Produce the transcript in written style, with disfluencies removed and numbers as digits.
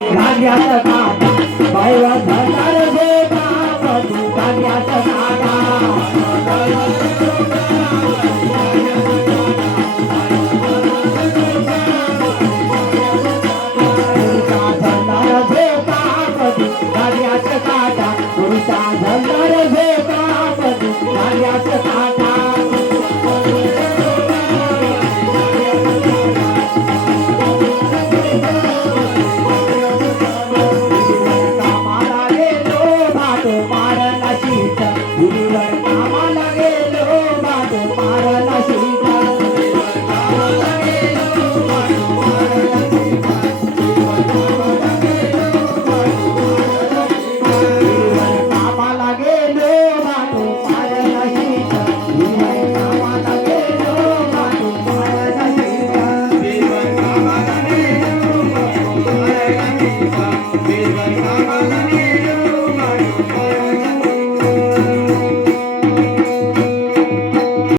धान्याचा काटा बायवा धरणार रे बाबा तू धान्याचा काटा पुरुषा धरणार रे बाबा तू धान्याचा काटा